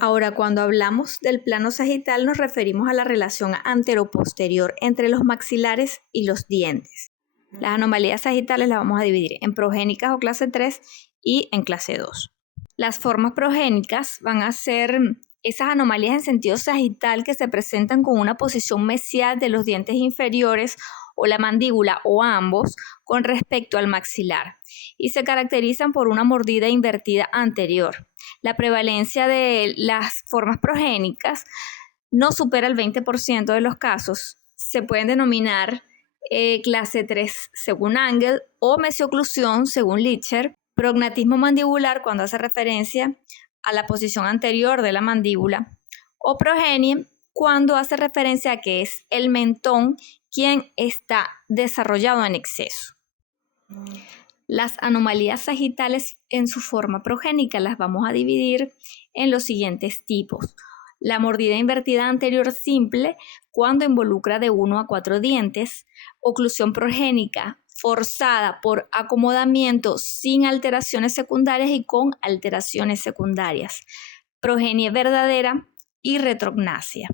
Ahora, cuando hablamos del plano sagital, nos referimos a la relación anteroposterior entre los maxilares y los dientes. Las anomalías sagitales las vamos a dividir en progénicas o clase 3 y en clase 2. Las formas progénicas van a ser esas anomalías en sentido sagital que se presentan con una posición mesial de los dientes inferiores o la mandíbula o ambos con respecto al maxilar y se caracterizan por una mordida invertida anterior. La prevalencia de las formas progénicas no supera el 20% de los casos. Se pueden denominar clase 3 según Angel o mesioclusión según Licher. Prognatismo mandibular cuando hace referencia a la posición anterior de la mandíbula o progenie cuando hace referencia a que es el mentón quien está desarrollado en exceso. Las anomalías sagitales en su forma progénica las vamos a dividir en los siguientes tipos. La mordida invertida anterior simple cuando involucra de 1 a 4 dientes, oclusión progénica forzada por acomodamiento sin alteraciones secundarias y con alteraciones secundarias, progenie verdadera y retrognasia.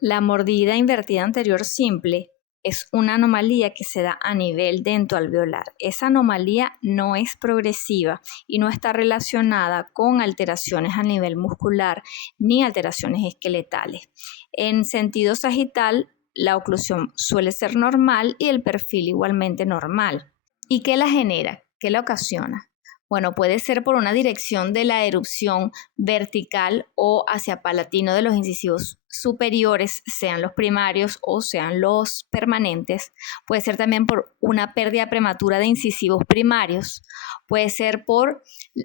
La mordida invertida anterior simple es una anomalía que se da a nivel dentoalveolar. Esa anomalía no es progresiva y no está relacionada con alteraciones a nivel muscular ni alteraciones esqueletales. En sentido sagital, la oclusión suele ser normal y el perfil igualmente normal. ¿Y qué la genera? ¿Qué la ocasiona? Bueno, puede ser por una dirección de la erupción vertical o hacia palatino de los incisivos superiores, sean los primarios o sean los permanentes. Puede ser también por una pérdida prematura de incisivos primarios. Puede ser por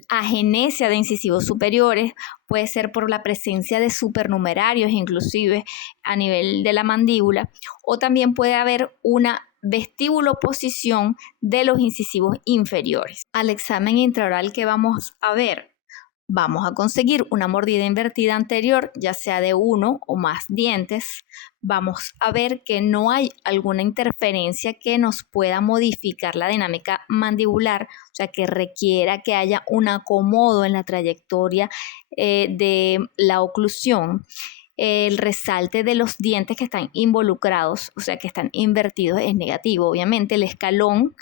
agenesia de incisivos superiores. Puede ser por la presencia de supernumerarios, inclusive a nivel de la mandíbula. O también puede haber una vestibuloposición de los incisivos inferiores. Al examen intraoral que vamos a ver, vamos a conseguir una mordida invertida anterior, ya sea de 1 o más dientes. Vamos a ver que no hay alguna interferencia que nos pueda modificar la dinámica mandibular, o sea, que requiera que haya un acomodo en la trayectoria de la oclusión. El resalte de los dientes que están involucrados, o sea, que están invertidos, es negativo. Obviamente, el escalón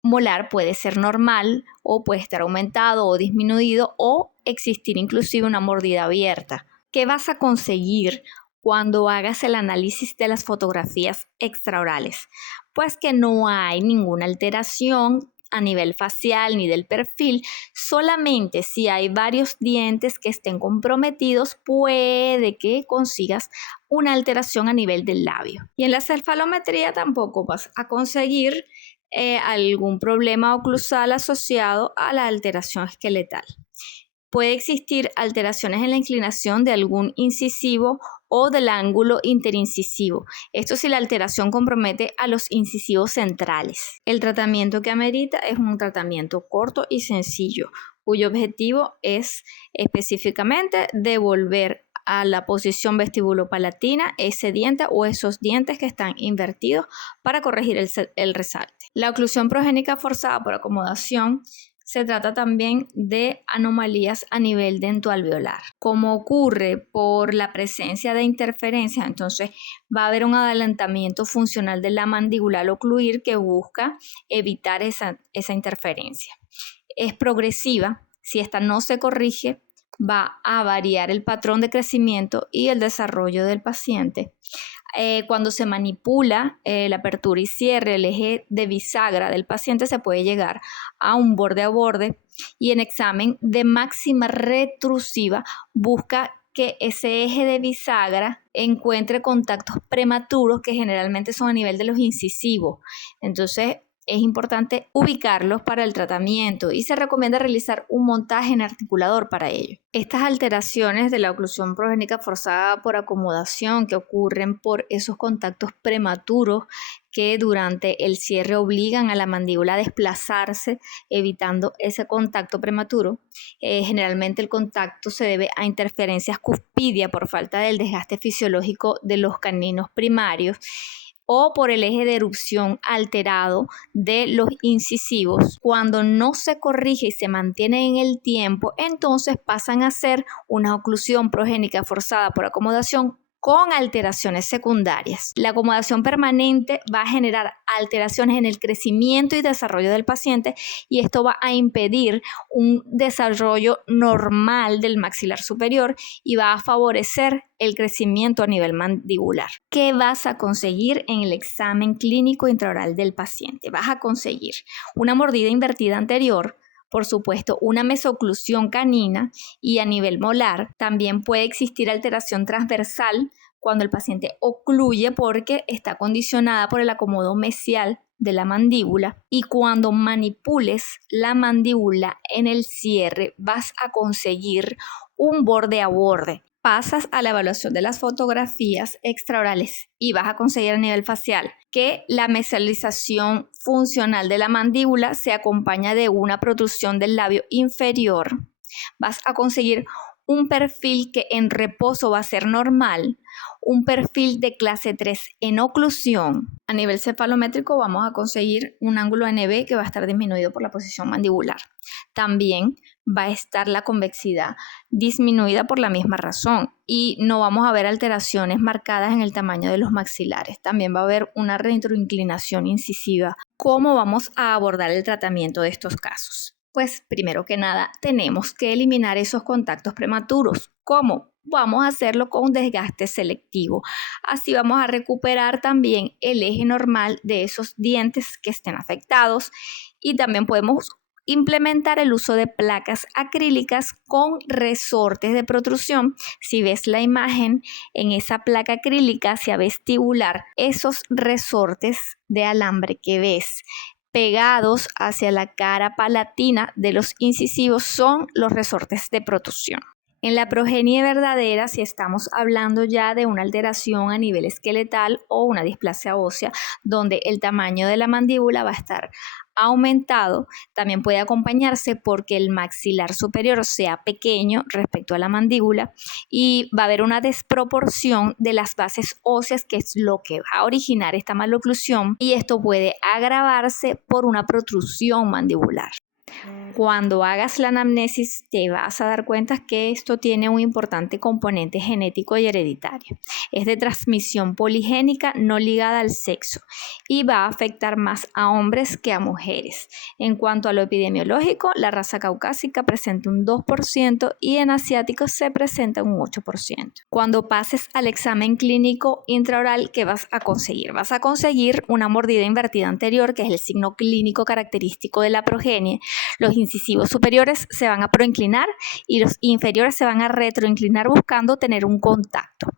molar puede ser normal o puede estar aumentado o disminuido o existir inclusive una mordida abierta. ¿Qué vas a conseguir cuando hagas el análisis de las fotografías extraorales? Pues que no hay ninguna alteración a nivel facial ni del perfil, solamente si hay varios dientes que estén comprometidos puede que consigas una alteración a nivel del labio. Y en la cefalometría tampoco vas a conseguir algún problema oclusal asociado a la alteración esqueletal. Puede existir alteraciones en la inclinación de algún incisivo o del ángulo interincisivo. Esto si la alteración compromete a los incisivos centrales. El tratamiento que amerita es un tratamiento corto y sencillo, cuyo objetivo es específicamente devolver a la posición vestibulopalatina ese diente o esos dientes que están invertidos para corregir el resalte. La oclusión progénica forzada por acomodación se trata también de anomalías a nivel dentoalveolar. Como ocurre por la presencia de interferencia, entonces va a haber un adelantamiento funcional de la mandíbula al ocluir que busca evitar esa interferencia. Es progresiva, si esta no se corrige, va a variar el patrón de crecimiento y el desarrollo del paciente. Cuando se manipula la apertura y cierre, el eje de bisagra del paciente se puede llegar a un borde a borde y en examen de máxima retrusiva busca que ese eje de bisagra encuentre contactos prematuros que generalmente son a nivel de los incisivos. Entonces es importante ubicarlos para el tratamiento y se recomienda realizar un montaje en articulador para ello. Estas alteraciones de la oclusión progénica forzada por acomodación que ocurren por esos contactos prematuros que durante el cierre obligan a la mandíbula a desplazarse, evitando ese contacto prematuro. Generalmente el contacto se debe a interferencias cuspidia por falta del desgaste fisiológico de los caninos primarios. o por el eje de erupción alterado de los incisivos. Cuando no se corrige y se mantiene en el tiempo, entonces pasan a ser una oclusión progénica forzada por acomodación con alteraciones secundarias. La acomodación permanente va a generar alteraciones en el crecimiento y desarrollo del paciente y esto va a impedir un desarrollo normal del maxilar superior y va a favorecer el crecimiento a nivel mandibular. ¿Qué vas a conseguir en el examen clínico intraoral del paciente? Vas a conseguir una mordida invertida anterior, por supuesto, una mesoclusión canina y a nivel molar. También puede existir alteración transversal cuando el paciente ocluye porque está condicionada por el acomodo mesial de la mandíbula, y cuando manipules la mandíbula en el cierre vas a conseguir un borde a borde. Pasas a la evaluación de las fotografías extraorales y vas a conseguir a nivel facial que la mesialización funcional de la mandíbula se acompaña de una protrusión del labio inferior. Vas a conseguir un perfil que en reposo va a ser normal, un perfil de clase 3 en oclusión. A nivel cefalométrico vamos a conseguir un ángulo NB que va a estar disminuido por la posición mandibular. También va a estar la convexidad disminuida por la misma razón y no vamos a ver alteraciones marcadas en el tamaño de los maxilares. También va a haber una retroinclinación incisiva. ¿Cómo vamos a abordar el tratamiento de estos casos? Pues primero que nada tenemos que eliminar esos contactos prematuros. ¿Cómo? Vamos a hacerlo con desgaste selectivo. Así vamos a recuperar también el eje normal de esos dientes que estén afectados y también podemos implementar el uso de placas acrílicas con resortes de protrusión. Si ves la imagen, en esa placa acrílica hacia vestibular, esos resortes de alambre que ves pegados hacia la cara palatina de los incisivos son los resortes de protrusión. En la progenie verdadera, si estamos hablando ya de una alteración a nivel esqueletal o una displasia ósea, donde el tamaño de la mandíbula va a estar aumentado, también puede acompañarse porque el maxilar superior sea pequeño respecto a la mandíbula y va a haber una desproporción de las bases óseas, que es lo que va a originar esta maloclusión, y esto puede agravarse por una protrusión mandibular. Cuando hagas la anamnesis te vas a dar cuenta que esto tiene un importante componente genético y hereditario. Es de transmisión poligénica no ligada al sexo y va a afectar más a hombres que a mujeres. En cuanto a lo epidemiológico, la raza caucásica presenta un 2% y en asiáticos se presenta un 8%. Cuando pases al examen clínico intraoral, ¿qué vas a conseguir? Vas a conseguir una mordida invertida anterior, que es el signo clínico característico de la progenie. Los incisivos superiores se van a proinclinar y los inferiores se van a retroinclinar buscando tener un contacto.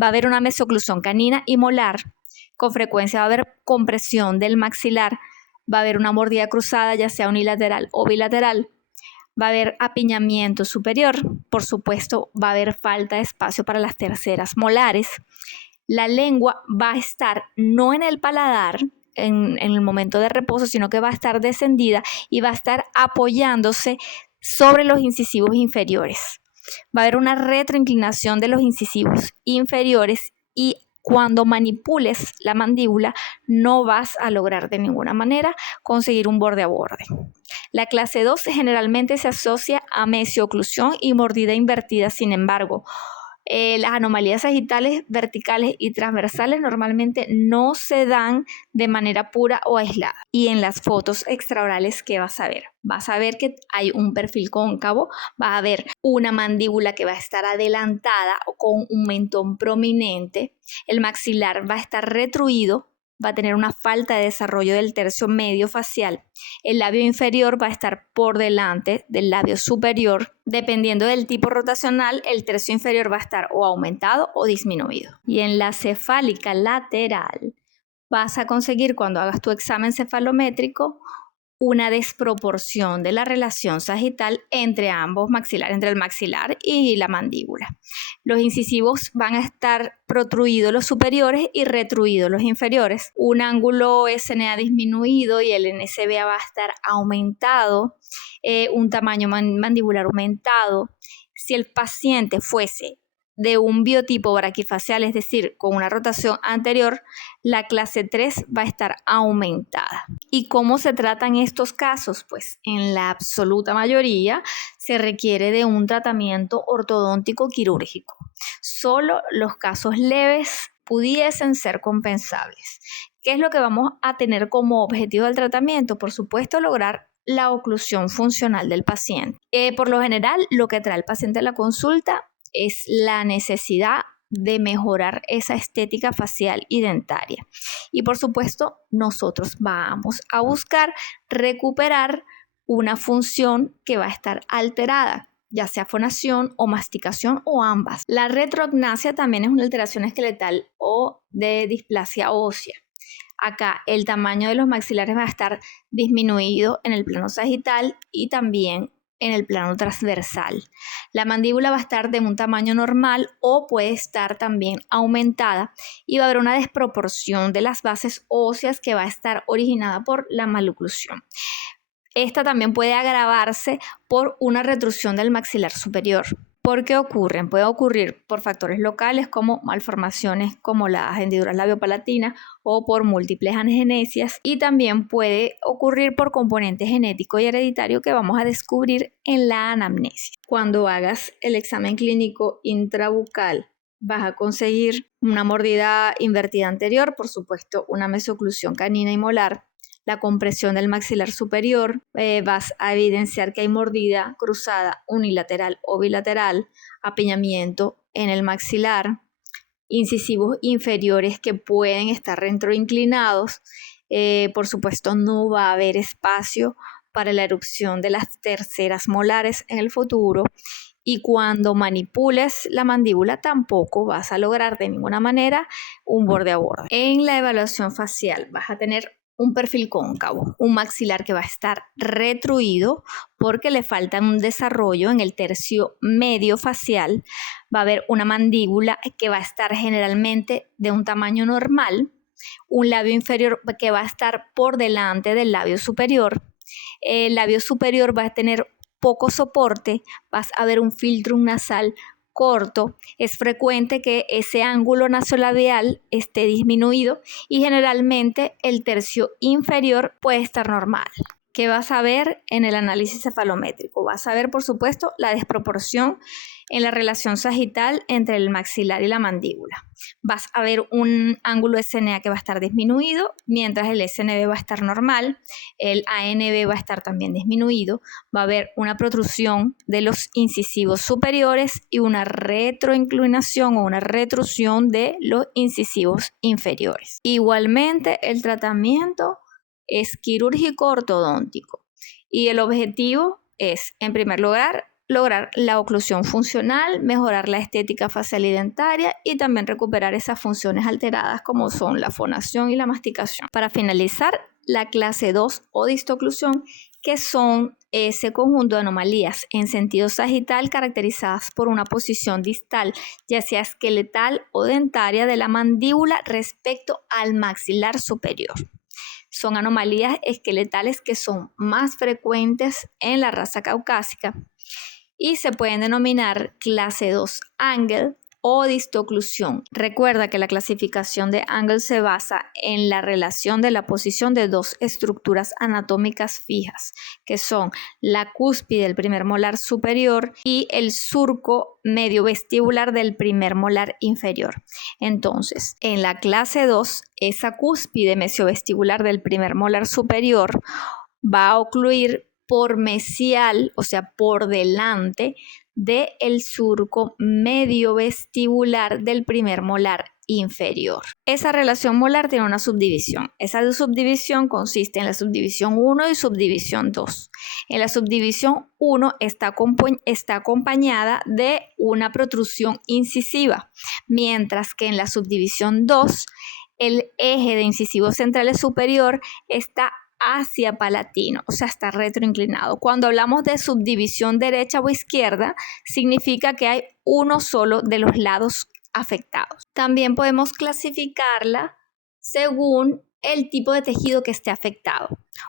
Va a haber una mesoclusión canina y molar. Con frecuencia va a haber compresión del maxilar. Va a haber una mordida cruzada, ya sea unilateral o bilateral. Va a haber apiñamiento superior. Por supuesto, va a haber falta de espacio para las terceras molares. La lengua va a estar no en el paladar, en el momento de reposo, sino que va a estar descendida y va a estar apoyándose sobre los incisivos inferiores. Va a haber una retroinclinación de los incisivos inferiores y cuando manipules la mandíbula no vas a lograr de ninguna manera conseguir un borde a borde. La clase 2 generalmente se asocia a mesioclusión y mordida invertida. Sin embargo, las anomalías sagitales verticales y transversales normalmente no se dan de manera pura o aislada. Y en las fotos extraorales, ¿qué vas a ver? Vas a ver que hay un perfil cóncavo, vas a ver una mandíbula que va a estar adelantada o con un mentón prominente, el maxilar va a estar retruido, va a tener una falta de desarrollo del tercio medio facial. El labio inferior va a estar por delante del labio superior. Dependiendo del tipo rotacional, el tercio inferior va a estar o aumentado o disminuido. Y en la cefálica lateral vas a conseguir, cuando hagas tu examen cefalométrico, una desproporción de la relación sagital entre ambos maxilares, entre el maxilar y la mandíbula. Los incisivos van a estar protruidos los superiores y retruidos los inferiores. Un ángulo SNA disminuido y el NSBA va a estar aumentado, un tamaño mandibular aumentado. Si el paciente fuese de un biotipo braquifacial, es decir, con una rotación anterior, la clase 3 va a estar aumentada. ¿Y cómo se tratan estos casos? Pues en la absoluta mayoría se requiere de un tratamiento ortodóntico quirúrgico. Solo los casos leves pudiesen ser compensables. ¿Qué es lo que vamos a tener como objetivo del tratamiento? Por supuesto, lograr la oclusión funcional del paciente. Por lo general, lo que trae el paciente a la consulta es la necesidad de mejorar esa estética facial y dentaria. Y por supuesto, nosotros vamos a buscar recuperar una función que va a estar alterada, ya sea fonación o masticación o ambas. La retroagnasia también es una alteración esqueletal o de displasia ósea. Acá el tamaño de los maxilares va a estar disminuido en el plano sagital y también en el plano transversal. La mandíbula va a estar de un tamaño normal o puede estar también aumentada y va a haber una desproporción de las bases óseas que va a estar originada por la maloclusión. Esta también puede agravarse por una retrusión del maxilar superior. ¿Por qué ocurren? Puede ocurrir por factores locales como malformaciones como las hendiduras labiopalatinas o por múltiples angenesias, y también puede ocurrir por componente genético y hereditario que vamos a descubrir en la anamnesis. Cuando hagas el examen clínico intrabucal vas a conseguir una mordida invertida anterior, por supuesto una mesoclusión canina y molar, la compresión del maxilar superior, vas a evidenciar que hay mordida cruzada unilateral o bilateral, apiñamiento en el maxilar, incisivos inferiores que pueden estar retroinclinados. Por supuesto, no va a haber espacio para la erupción de las terceras molares en el futuro. Y cuando manipules la mandíbula tampoco vas a lograr de ninguna manera un borde a borde. En la evaluación facial vas a tener un perfil cóncavo, un maxilar que va a estar retruido porque le falta un desarrollo en el tercio medio facial. Va a haber una mandíbula que va a estar generalmente de un tamaño normal, un labio inferior que va a estar por delante del labio superior. El labio superior va a tener poco soporte, vas a ver un filtro nasal corto. Es frecuente que ese ángulo nasolabial esté disminuido y generalmente el tercio inferior puede estar normal. ¿Qué vas a ver en el análisis cefalométrico? Vas a ver, por supuesto, la desproporción en la relación sagital entre el maxilar y la mandíbula. Vas a ver un ángulo SNA que va a estar disminuido, mientras el SNB va a estar normal, el ANB va a estar también disminuido, va a haber una protrusión de los incisivos superiores y una retroinclinación o una retrusión de los incisivos inferiores. Igualmente, el tratamiento es quirúrgico ortodóntico y el objetivo es, en primer lugar, lograr la oclusión funcional, mejorar la estética facial y dentaria y también recuperar esas funciones alteradas como son la fonación y la masticación. Para finalizar, la clase 2 o distoclusión, que son ese conjunto de anomalías en sentido sagital caracterizadas por una posición distal, ya sea esqueletal o dentaria, de la mandíbula respecto al maxilar superior. Son anomalías esqueletales que son más frecuentes en la raza caucásica y se pueden denominar clase 2 Engel o distoclusión. Recuerda que la clasificación de Engel se basa en la relación de la posición de dos estructuras anatómicas fijas, que son la cúspide del primer molar superior y el surco medio vestibular del primer molar inferior. Entonces, en la clase 2, esa cúspide mesiovestibular del primer molar superior va a ocluir por mesial, o sea, por delante del surco medio vestibular del primer molar inferior. Esa relación molar tiene una subdivisión. Esa subdivisión consiste en la subdivisión 1 y subdivisión 2. En la subdivisión 1 está acompañada de una protrusión incisiva, mientras que en la subdivisión 2 el eje de incisivos centrales superior está hacia palatino, o sea, está retroinclinado. Cuando hablamos de subdivisión derecha o izquierda, significa que hay uno solo de los lados afectados. También podemos clasificarla según el tipo de tejido que esté afectado.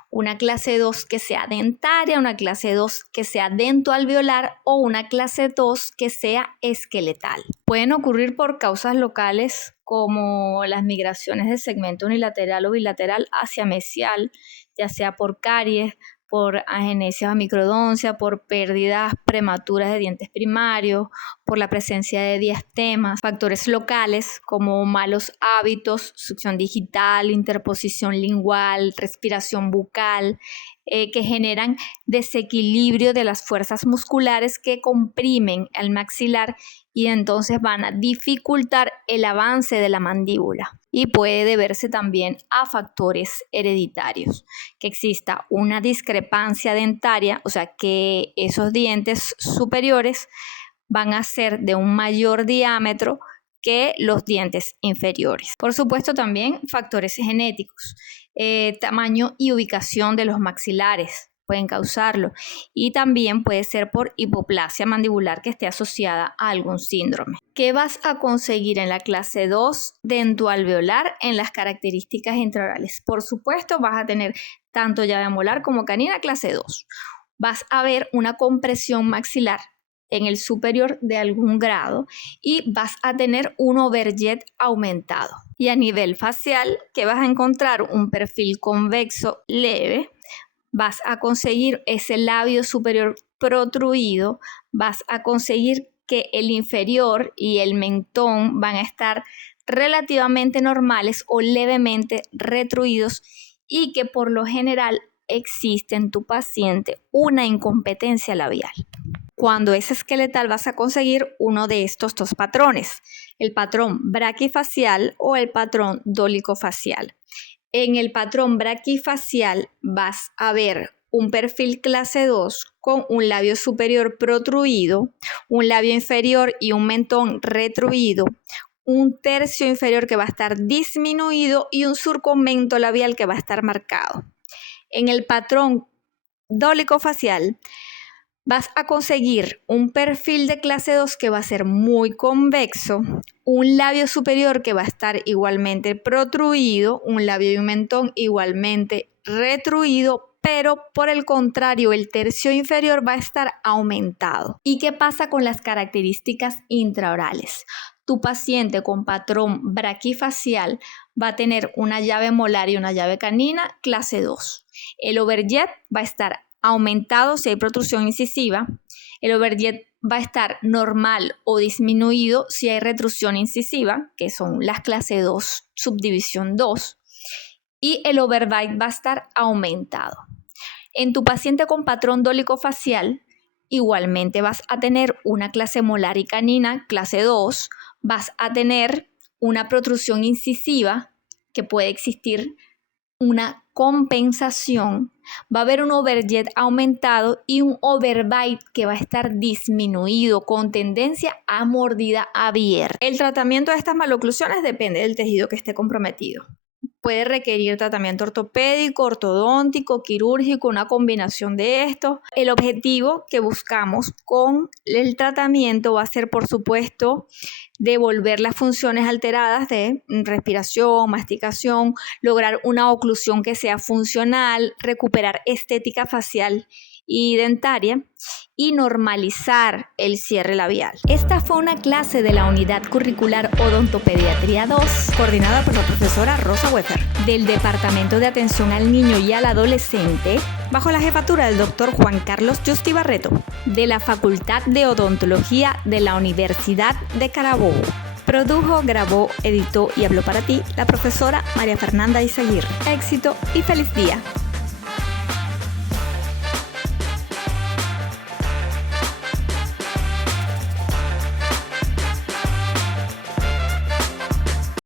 Una clase 2 que sea dentaria, una clase 2 que sea dentoalveolar o una clase 2 que sea esqueletal. Pueden ocurrir por causas locales como las migraciones de segmento unilateral o bilateral hacia mesial, ya sea por caries, por agenesia o microdoncia, por pérdidas prematuras de dientes primarios, por la presencia de diastemas, factores locales como malos hábitos, succión digital, interposición lingual, respiración bucal, que generan desequilibrio de las fuerzas musculares que comprimen el maxilar y entonces van a dificultar el avance de la mandíbula. Y puede deberse también a factores hereditarios, que exista una discrepancia dentaria, o sea que esos dientes superiores van a ser de un mayor diámetro que los dientes inferiores. Por supuesto también factores genéticos, tamaño y ubicación de los maxilares pueden causarlo y también puede ser por hipoplasia mandibular que esté asociada a algún síndrome. ¿Qué vas a conseguir en la clase 2 dentoalveolar en las características intraorales? Por supuesto vas a tener tanto llave molar como canina clase 2. Vas a ver una compresión maxilar en el superior de algún grado y vas a tener un overjet aumentado. Y a nivel facial, que vas a encontrar un perfil convexo leve, vas a conseguir ese labio superior protruido, vas a conseguir que el inferior y el mentón van a estar relativamente normales o levemente retruidos y que por lo general existe en tu paciente una incompetencia labial. Cuando es esqueletal vas a conseguir uno de estos dos patrones, el patrón braquifacial o el patrón dólico-facial. En el patrón braquifacial vas a ver un perfil clase 2 con un labio superior protruido, un labio inferior y un mentón retruido, un tercio inferior que va a estar disminuido y un surco mentolabial que va a estar marcado. En el patrón dólico-facial vas a conseguir un perfil de clase 2 que va a ser muy convexo, un labio superior que va a estar igualmente protruido, un labio y un mentón igualmente retruido, pero por el contrario, el tercio inferior va a estar aumentado. ¿Y qué pasa con las características intraorales? Tu paciente con patrón braquifacial va a tener una llave molar y una llave canina clase 2. El overjet va a estar aumentado si hay protrusión incisiva, el overjet va a estar normal o disminuido si hay retrusión incisiva, que son las clase 2, subdivisión 2, y el overbite va a estar aumentado. En tu paciente con patrón dólico-facial, igualmente vas a tener una clase molar y canina, clase 2, vas a tener una protrusión incisiva que puede existir una compensación, va a haber un overjet aumentado y un overbite que va a estar disminuido con tendencia a mordida abierta. El tratamiento de estas maloclusiones depende del tejido que esté comprometido. Puede requerir tratamiento ortopédico, ortodóntico, quirúrgico, una combinación de estos. El objetivo que buscamos con el tratamiento va a ser, por supuesto, devolver las funciones alteradas de respiración, masticación, lograr una oclusión que sea funcional, recuperar estética facial y dentaria y normalizar el cierre labial. Esta fue una clase de la Unidad Curricular Odontopediatría 2, coordinada por la profesora Rosa Weffer, del Departamento de Atención al Niño y al Adolescente, bajo la jefatura del Dr. Juan Carlos Justi Barreto, de la Facultad de Odontología de la Universidad de Carabobo. Produjo, grabó, editó y habló para ti la profesora María Fernanda Izaguirre. Éxito y feliz día.